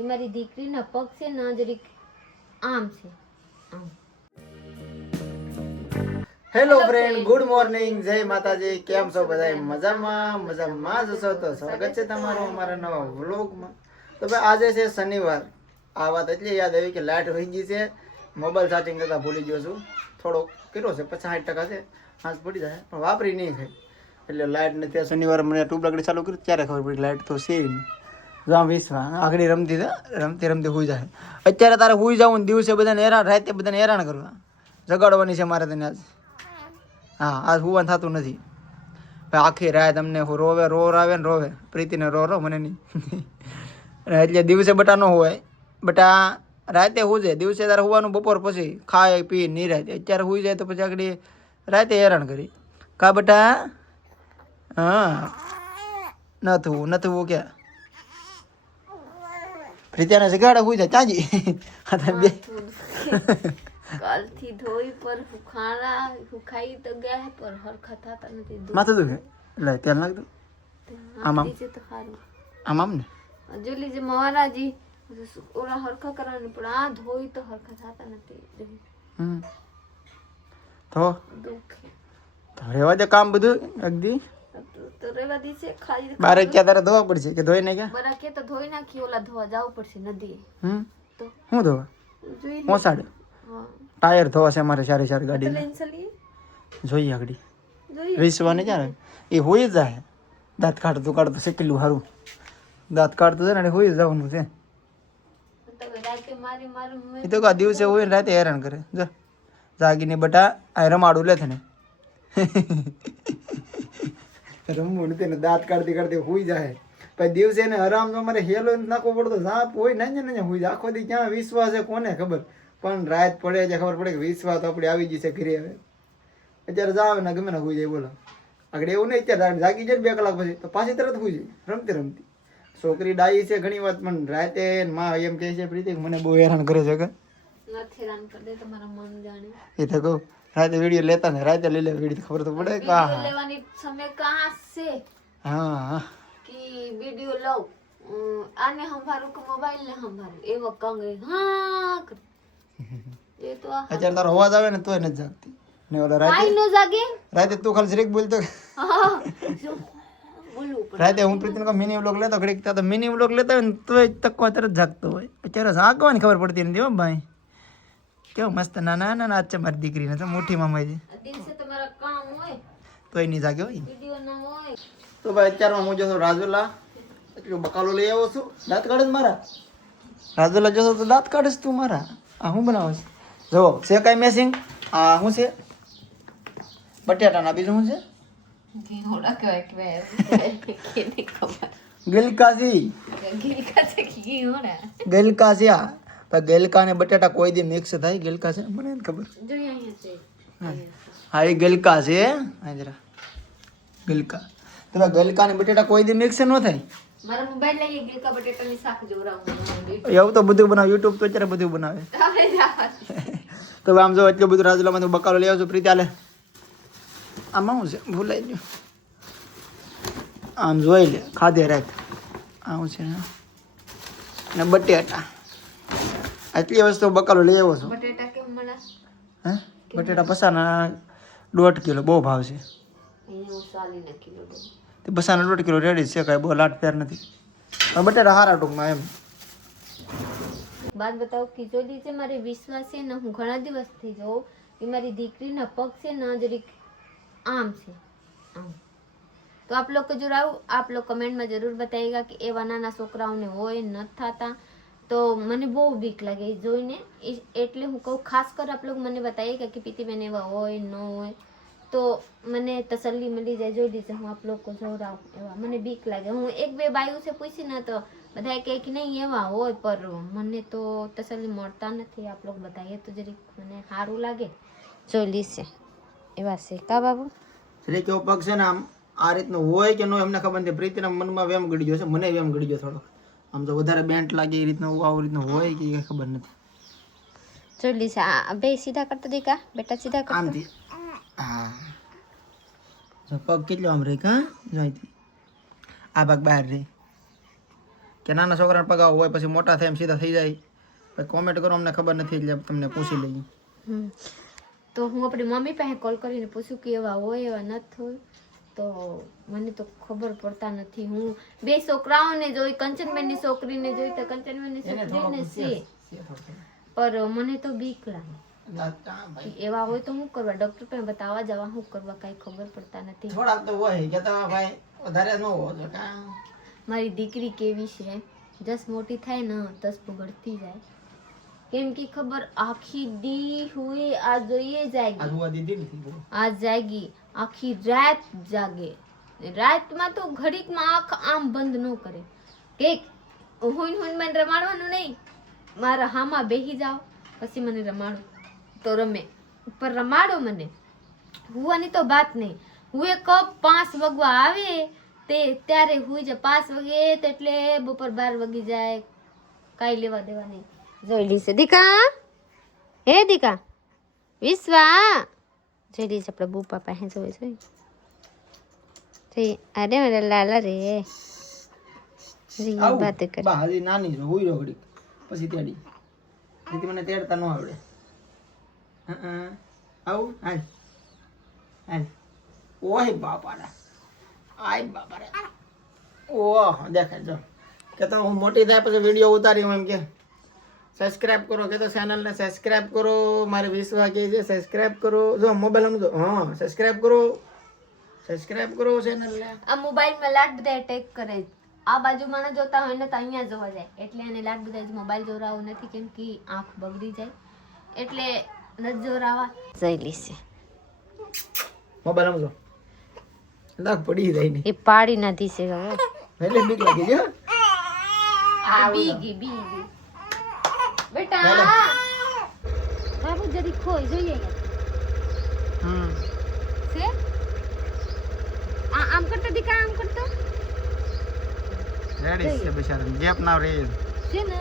એ મારી દીકરીના પગ છે ને જરીક આમ છે આમ. હેલો ફ્રેન્ડ, ગુડ મોર્નિંગ, જય માતાજી. કેમ છો બધા? મજામાં જ છો તો સ્વાગત છે તમારું અમારા નવા વ્લોગમાં. તો ભાઈ આજે છે શનિવાર. આ વાત એટલી યાદ આવી કે લાઇટ વહી ગઈ છે. મોબાઈલ ચાર્જિંગ કરતા ભૂલી ગયો છું. થોડોક કેટલો છે 50-60% છે. હાથ પડી જાય પણ વાપરી નહીં થાય એટલે લાઇટ નથી. શનિવારે મને ટ્યુબ લાકડી ચાલુ કરી ત્યારે ખબર પડી લાઇટ તો છે નહીં. જો આમ વિશ્વા આગળ રમતી હોઈ જાય. અત્યારે તારે હોઈ જવું ને દિવસે બધાને હેરાન, રાતે બધાને હેરાન કરવા જગાડવાની છે મારે તને આજ. હા, આજ હુવાન થતું નથી. આખી રાત અમને રોવે આવે ને રોવે. પ્રીતિને રો મને નહીં. એટલે દિવસે બટા ન હોય. બટા રાતે હુજે, દિવસે તારે હોવાનું બપોર પછી ખાય પી નહીં રાતે. અત્યારે હુઈ જાય તો પછી આગળ રાતે હેરાન કરી કા બટા. હા, નથી ક્યાં પ્રીતિયાને જગાડે હુઈ જાય ચાજી. બે કાલથી ધોઈ પર સુખાઈ તો ગયા પર હરખા થતા નથી. માથું દુખે એટલે તેલ નાખ દો આમ તો સારું આમ ને જોલી જે મહારાજી ઓલા હરખા કરવાનું પણ આ ધોઈ તો હરખા થતા નથી. તો દુખે તો રેવા દે કામ બધું અગદી તો રેવા દી છે. ખાલી બારે ક્યાં તારે ધોવા પડશે કે ધોઈ નહીં ક્યાં બરા કે તો ધોઈ નાખી, ઓલા ધોવા જવું પડશે નદી. તો હું ધોવા જોઈ પહોંચાડે હા ટાયર ધોવા છે મારે સારી ગાડી લઈને ચલીએ જોઈએ આગળ જોઈએ વિસવાની ક્યાં એ હોઈ જાય. દાંત કાઢતું શીખેલું સારું. દાંત કાઢતું છે ને હોઈ જવાનું છે. રાતે મારી એ તો કા દિવસે હોય ને રાતે હેરાન કરે. જો જાગીને બટા આ રમાડું લે ને રમવું નથી ને દાંત કાઢતી હોઈ જાય. પછી દિવસે એને આરામ તો અમારે હેલો નાખવો પડતો. સાપ હોય ને હોઈ જાય. આખો દી ક્યાં વિશ્વાસ છે કોને ખબર. પણ રાત પડે છે ખબર પડે કે વિશ્વાસ તો આપણે આવી જશે ઘરે. હવે અત્યારે જાવ ને ગમે ને હોઈ જાય. બોલો આગળ એવું નહીં. અત્યારે જાગી જાય 2 કલાક પછી તો પાછી તરત હોઈ જાય રમતી. છોકરી ડાઈ છે ઘણી વાત પણ રાતે માં એમ કહે છે પ્રીતિ મને બહુ હેરાન કરે છે કે નથી હેરાન કરી દે તમારા મન જાણે. એ તો કહું રાતે વિડીયો લેતા ને રાતે લઈ લે વિડીયો ખબર તો પડે કે વિડિયો લેવાની સમય કહાં છે હા કે વિડિયો લઉં આને સંભાળું કે મોબાઈલ ને સંભાળું એવો કંગરે હા એ તો અત્યારે તારો અવાજ આવે ને તોય નથી જાગતી ને ઓલા કાઈ નો જાગે રાતે તું ખાલી જરીક બોલતો હા બોલવું પડે. રાતે હું પ્રીતિને કહું મિની વ્લોગ લેતો ઘડીક તો મિની વ્લોગ લેતા હોય ને તોય તકવા તરત જાગતો હોય. અત્યારે જાગવાની ખબર પડતી નથી હો ભાઈ. કેવું મસ્ત નાના આજ છે મારી દીકરીને તો મોટી મામાજી દિવસે તમારા કામ હોય તોય નહીં જાગે હોય. વિડિયો ના હોય તો ભાઈ અત્યારમાં હું જતો રાજુલા એટલું બકાલો લઈ આવ્યો છું. દાંત કાઢે મારા રાજુલા જતો તો દાંત કાઢે તું મારા. આ શું બનાવે છે જો છે કાંઈ મેસિંગ. આ શું છે બટેટાના બીજું શું છે ઘીહોડા કહેવાય કે નહીં ખબર. ગલકાજી ગીરકા છે કે ઘીહોડા ગલકા છે. આ પણ ગલકા ને બટેટા કોઈ દી મિક્સ થાય. ગલકા છે મને નથી ખબર. જોઈએ અહીંયા છે હા એ ગલકા છે. હા જરા ગલકા તો ગલકા ને બટેટા કોઈ દી મિક્સ ન થાય. મારા મોબાઈલ લઈએ ગીરકા બટેટાની શાક જોરાવું એવું તો બધું બનાવે યુટ્યુબ તો અત્યારે બધું બનાવે. તો આમ જો એટલું બધું રાજુલામાં બકાલો લઈ આવજો પ્રીતિ આલે. આમાં શું છે ભૂલાઈ ગયું. આમ જોઈ લે ખાધે રાખ. આવું છે ને બટેટા આટલી વસ્તુ બકાલો લઈ આવ્યો છો. બટેટા કેમ મળે હે બટેટા પસાના 1.5 કિલો બહુ ભાવ છે. અહીંયા હું 40 કિલો દઉં. તે પસાના 1.5 કિલો રેડી છે. કાંઈ બહુ લાટ ફેર નથી. પણ બટેટા હારા ટૂંકમાં એમ. બાદ બતાવો ખીચોડી છે મારી વિશ્વાસ છે ને હું ઘણા દિવસથી જોઉં કે મારી દીકરીના પગ છે ને જરીક આમ છે આમ. તો આપ લોકો જરૂર આપ લોग કમેન્ટ में जरूर बताइएगा कि એવા નાના છોકરાઓને હોય ન થતા. તો મને બહુ બીક લાગે એ જોઈને. એટલે હું કહું ખાસ કર આપ લોગ મને બતાइएगा कि પીતીબેન એવા હોય ન હોય તો મને તસલ્લી મળી જાય. જોઈ લીધે હું આપ લોકો જોડાવું એવા મને બીક લાગે. હું 1-2 બાયું છે પૂછી ને તો બધા કહે કે નહીં એવા હોય પર મને તો તસલ્લી મળતા નથી. આપ લોકો બતાવીએ તો જરીક મને સારું લાગે. જોઈ લીશે એવા છે કા બાબુ. એટલે કેવો પગ છે ને આમ આ રીતનું હોય કે ન હોય એમને ખબર નથી. પ્રીતિના મનમાં વેમ ગળી ગયો છે. મને વેમ ગળી ગયો થોડો. આમ તો વધારે બેન્ટ લાગે એ રીતનું આવું રીતનું હોય કે કઈ ખબર નથી. જોઈ લીશે આ બે સીધા કરતો દેખા બેટા સીધા કર આમથી હા જો પગ કેટલો આમ રે કા જોઈતી આ ભાગ બહાર રે કે નાના છોકરાને પગ આવો હોય પછી મોટા થાય એમ સીધા થઈ જાય? પછી કોમેન્ટ કરો, અમને ખબર નથી એટલે તમને પૂછી લઈએ. તો હું આપણી મમ્મી પાસે કોલ કરીને પૂછું કે એવા હોય એવા નથી હોય. તો મને તો ખબર પડતા નથી. હું બે છોકરાઓને જોઈ, કંચનબેનની છોકરીને જોઈ તો કંચનબેનની છોકરીને છે, પર મને તો બીક લાગે. એવા હોય તો શું કરવા? ડોક્ટર પાસે બતાવવા જવા, શું કરવા કઈ ખબર પડતા નથી. થોડાક તો હોય કે તો ભાઈ વધારે ન હોય તો મારી દીકરી કેવી છે, જસ મોટી થાય ને તસ બગડતી જાય. કેમ કે ખબર આખી દી હુએ આ જોઈએ જાગી, આજ જાગી આખી રાત જાગે. રાતમાં તો ઘડીકમાં આંખ આમ બંધ ન કરે કે હુન હુન મને રમાડવાનું નહીં, મારા હામાં બેહી જાઓ પછી મને રમાડો તો રમે, પર રમાડો મને હુવાની તો વાત નહીં. હુએ કપ 5 વાગવા આવે તે ત્યારે હુઈ જાય. 5 વાગે એટલે બપોર 12 વાગી જાય, કાંઈ લેવા દેવા નહીં. જોઈ લીશે દીકા, હે દીકા વિશ્વા જોઈ લીશે આપણે બુપા પાસે જોઈ જોઈ. અરે મારા લાલા રે વાત કરે. હજી નાની છો, હુઈ રોકડી પછી તેડી. તેથી મને તેડતા ન આવડે. આવું હાલ હાલ. ઓય બાપારા, આય બાપારા. ઓહ દેખાય જો કે તો હું મોટી થાય પછી વિડીયો ઉતારી હું એમ કે સબસ્ક્રાઇબ કરો, કે તો ચેનલને સબસ્ક્રાઇબ કરો. મારી વિશ્વા કે છે સબસ્ક્રાઇબ કરો. જો મોબાઈલ સમજો, હા સબસ્ક્રાઇબ કરો, સબસ્ક્રાઇબ કરો ચેનલને. આ મોબાઈલમાં લાટ બધા અટેક કરે. આ બાજુમાં ના જોતા હોય ને તો અહીંયા જોવા જાય, એટલે એને લાટ બધા મોબાઈલ જોરાવું નથી, કેમ કે આંખ બગડી જાય એટલે નથી જોરાવા. જોઈ લીશે મોબાઈલ સમજો લાગ પડી જાય ને એ પાડી નથી છે એટલે બીક લાગી છે. બીગી બીગી બેટા બાબુ જરી ખોઈ જોઈએ છે. આમ કરતો દીકા, આમ કરતો રેડી છે બિચારા, ગેપ ના રહે છે ને.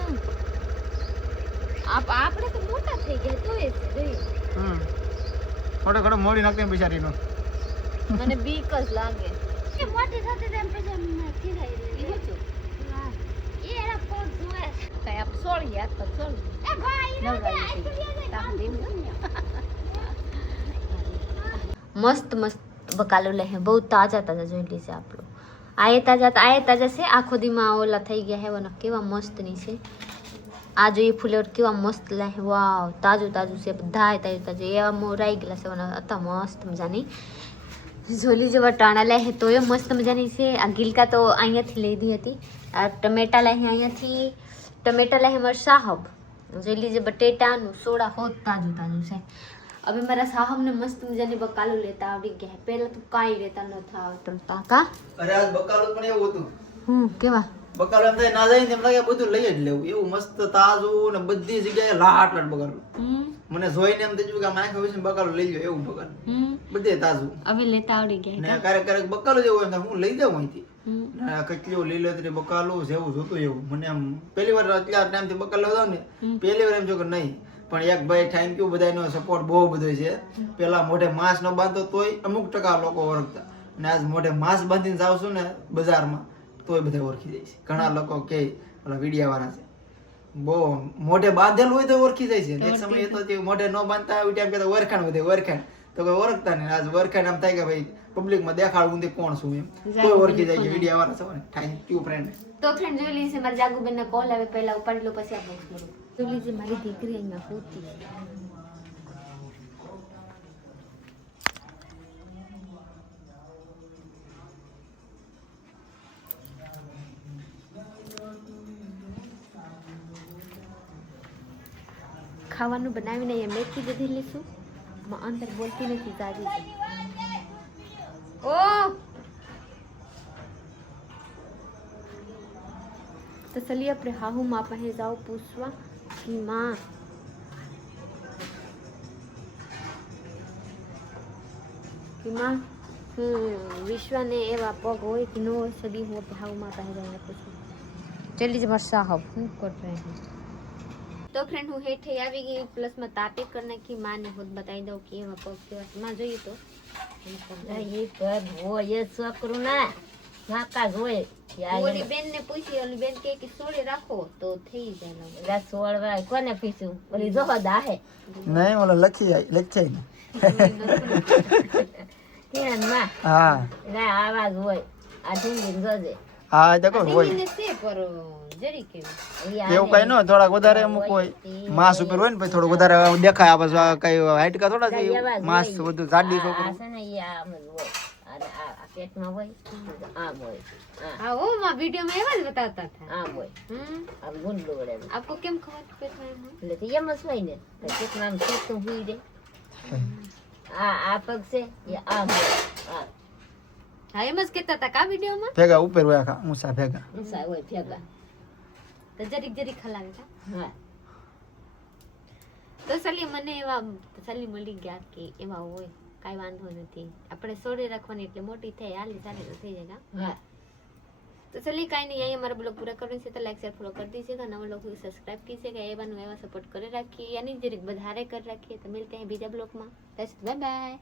આપણે તો મોટા થઈ ગયા તો એ છે જોઈએ. થોડો ઘણો મોડી નાખે બિચારીનો. મને બીક જ લાગે. એ મોટી થતી તેમ પછી મને ખીરાઈ રહી છે. એ એના પોત જોએ કઈ આપ સોળી યાદ તો સોળી. એ ભાઈ મસ્ત મસ્ત બકાલો લે હે, બહુ તાજા તાજા જોઈ લીધે આપણો. આયે તાજા છે. આખો દીમાં ઓલા થઈ ગયા હે વના, કેવા મસ્ત ની છે. આ જોઈએ ફુલેવર કેવા મસ્ત લે હે. વાવ તાજું તાજું છે, બધાય તાજું એવા મોરાઈ ગયેલા છે વના, અતા મસ્ત મજાની ઝોલી જેવા ટાણા લે હે, તો એ મસ્ત મજાની છે. આ ગિલકા તો અહીંયાથી લીધી હતી. આ ટમેટા લે હે અહીંયાથી, ટમેટા લે હે મારા સાહબ. જોઈ લીજે બટેટાનું સોડા હોત તાજું તાજું છે. હવે મારા સાહબને મસ્ત મજાની બકાલો લેતા આવડી ગયા. પહેલા તો કાંઈ લેતા નતા આવડતું કાકા. અરે આજ બકાલો પણ એવું હતું. કેવા બકાલો એમ થાય ના જાય ને એમ લાગે બધું લઈ જ લેવું. એવું મસ્ત તાજું ને બધી જગ્યાએ લાટ લાટ બકાલો. મને જોઈને એમ થયું કે મને ખબર છે બકાલો લઈ લો, એવું બકાલો બધે તાજું. હવે લેતા આવડી ગયા ને ક્યારેક બકાલો જેવું એમ હું લઈ જાઉં અહીંથી. કચલીઓ લીલોતરી બકાલું જેવું જોતું એવું. મને આમ પહેલી વાર એટલા ટાઈમથી બકાલો જાવ ને પહેલી વાર એમ જો કે નહીં. પણ એક ભાઈ થેન્ક યુ, બધાનો સપોર્ટ બહુ બધો છે. પેલા મોઢે માસ્ક ન બાંધતો તોય અમુક ટકા લોકો ઓળખતા, અને આજ મોઢે માસ્ક બાંધીને જાવ છું ને બજારમાં તોય બધા ઓળખી જાય છે. ઘણા લોકો કે ઓલા વિડિયા વાળા છે બહુ મોઢે બાંધેલું હોય તો ઓળખી જાય છે. એક સમય હતો મોઢે ન બાંધતા એ ટાઈમ કહેતા ઓળખાણ વધે ઓળખાણ, તો કોઈ ઓળખતા નહીં. આજ ઓળખાણ આમ થાય કે ભાઈ પબ્લિકમાં દેખાડવું કોણ છું એમ, તો ઓળખી જાય છે વિડિયા વાળા છે. Thank you friend. તો ફ્રેન્ડ જોઈ લીધી મારા જાગુબેનનો કોલ આવે, પહેલા ઉપાડી લો પછી આ બોક્સ મળું. જોઈ લીધી મારી દીકરી અહીંયા હોતી. ખાવાનું બનાવીને અહીંયા મેથી બધી લઈશું. અંદર બોલતી નથી દાદી. ઓ તો ચलिए આપણે હાહુ માં પાસે જાઓ પૂછવા કે માં વિશ્વાને એવા પગ હોય કે ન હોય, સદી હું આપણે હાહુ માં પાસે જઈને પૂછું. ચલી જ મારા સાહબ હું કર રહે हैं. તો ફ્રેન્ડ હું હેઠે આવી ગઈ, પ્લસમાં તાપે કરી નાખી. માને ખુદ બતાવી દઉં કે એવા પગ કેવા માં જોઈએ તો ये पग वो ये सब करू ना નાકા જ હોય ઓલી બેન ને પૂછી, ઓલી બેન કે સોળે રાખો તો થઈ જાય લગ્ન. રાત સોળવા કોને પીશું ઓલી જોહો દાહે નહીં ઓલો લખી ને ત્યાં માં હા ના આવાજ હોય આ ઢીંગી જોજે હા દેખો હોય એને છે પર જરી કેવી એવું કઈ ન હોય, થોડાક વધારે અમુક હોય માંસ ઉપર હોય ને પછી થોડું વધારે દેખાય. આ પછી કઈ હાઈટ કા થોડા છે માંસ બધું જાડી આ છોકરું છે ને ઈ આમ જ હોય અને આ પેટમાં હોય આમ હોય હા ઓ માં વિડિયો માં એવા જ બતાવતા હતા. આમ હોય આમ ગુંડલું વડે આપકો કેમ ખબર પેટમાં એમ હોય? એટલે તો એમ જ હોય ને પેટમાં આમ સૂતું હુઈ દે આ પગ છે એ આમ હોય આ હા એમ જ કહેતા હતા કા વિડિયો માં ભેગા ઉપર હોય આખા ઊંચા ભેગા. ઊંચા હોય ભેગા તો જરીક જરીક ખલાવે તા. હા તો સલી મને એવા સલી મળી ગયા કે એવા હોય કાઈ વાંધો નથી, આપણે સોડે રાખવાની એટલે મોટી થાય હાલી ચાલે તો થઈ જાય કા. હા तो चलिए काई नहीं, यही हमारा ब्लॉग पूरा करने से तो लाइक शेयर फॉलो कर दीजिएगा, नवा लोग को सब्सक्राइब कीजिएगा, एवं सपोर्ट करे रखिए यानी जरिक बधारे कर रखिए। तो मिलते हैं बीजा ब्लॉग में, बाय बाय।